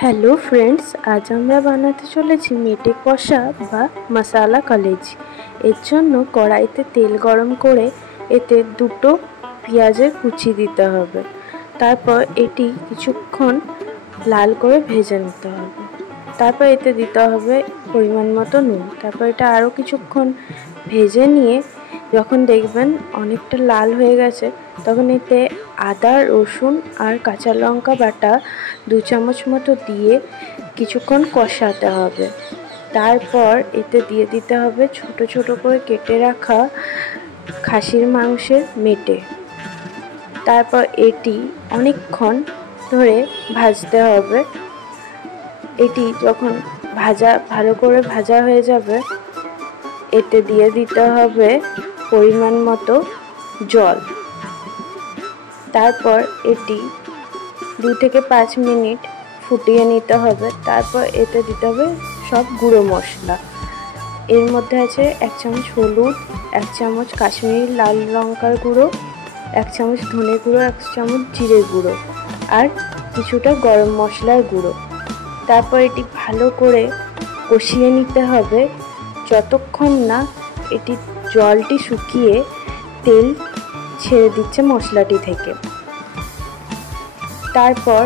Hello friends, आज আমরা বানাতে চলেছি মেটে কষা বা মশলা কলেজি। এর জন্য কড়াইতে তেল গরম করে এতে দুটো পেঁয়াজের কুচি দিতে হবে। তারপর এটি কিছুক্ষণ লাল করে ভেজে নিতে হবে। তারপর এতে দিতে হবে পরিমাণ মতো নুন। তারপর এটা আরও কিছুক্ষণ ভেজে নিয়ে যখন দেখবেন অনেকটা লাল হয়ে গেছে তখন এতে আদা, রসুন আর কাঁচা লঙ্কা বাটা 2 চামচ মতো দিয়ে কিছুক্ষণ কষাতে হবে। তারপর এতে দিয়ে দিতে হবে ছোট ছোট করে কেটে রাখা খাসির মাংসের মেটে। তারপর এটি অনেকক্ষণ ধরে ভাজতে হবে। এটি যখন ভালো করে ভাজা হয়ে যাবে এতে দিয়ে দিতে হবে পরিমাণ মতো জল। তারপর এটি 2 থেকে 5 মিনিট ফুটিয়ে নিতে হবে। তারপর এতে দিতে হবে সব গুঁড়ো মশলা। এর মধ্যে আছে 1 চামচ হলুদ, 1 চামচ কাশ্মীরি লাল লঙ্কার গুঁড়ো, 1 চামচ ধনে গুঁড়ো, 1 চামচ জিরে গুঁড়ো আর কিছুটা গরম মশলার গুঁড়ো। তারপর এটি ভালো করে কষিয়ে নিতে হবে যতক্ষণ না এটি জলটি শুকিয়ে তেল ছেড়ে দিচ্ছে মশলাটি থেকে। তারপর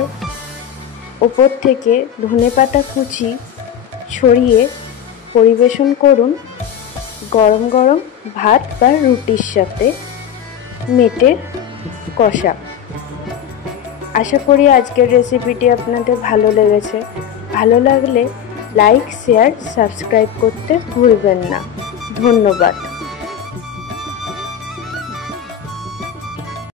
উপর থেকে ধনেপাতা কুচি ছড়িয়ে পরিবেশন করুন গরম গরম ভাত বা রুটির সাথে মেটের কষা। আশা করি আজকের রেসিপিটি আপনাদের ভালো লেগেছে। ভালো লাগলে লাইক, শেয়ার, সাবস্ক্রাইব করতে ভুলবেন না। ধন্যবাদ।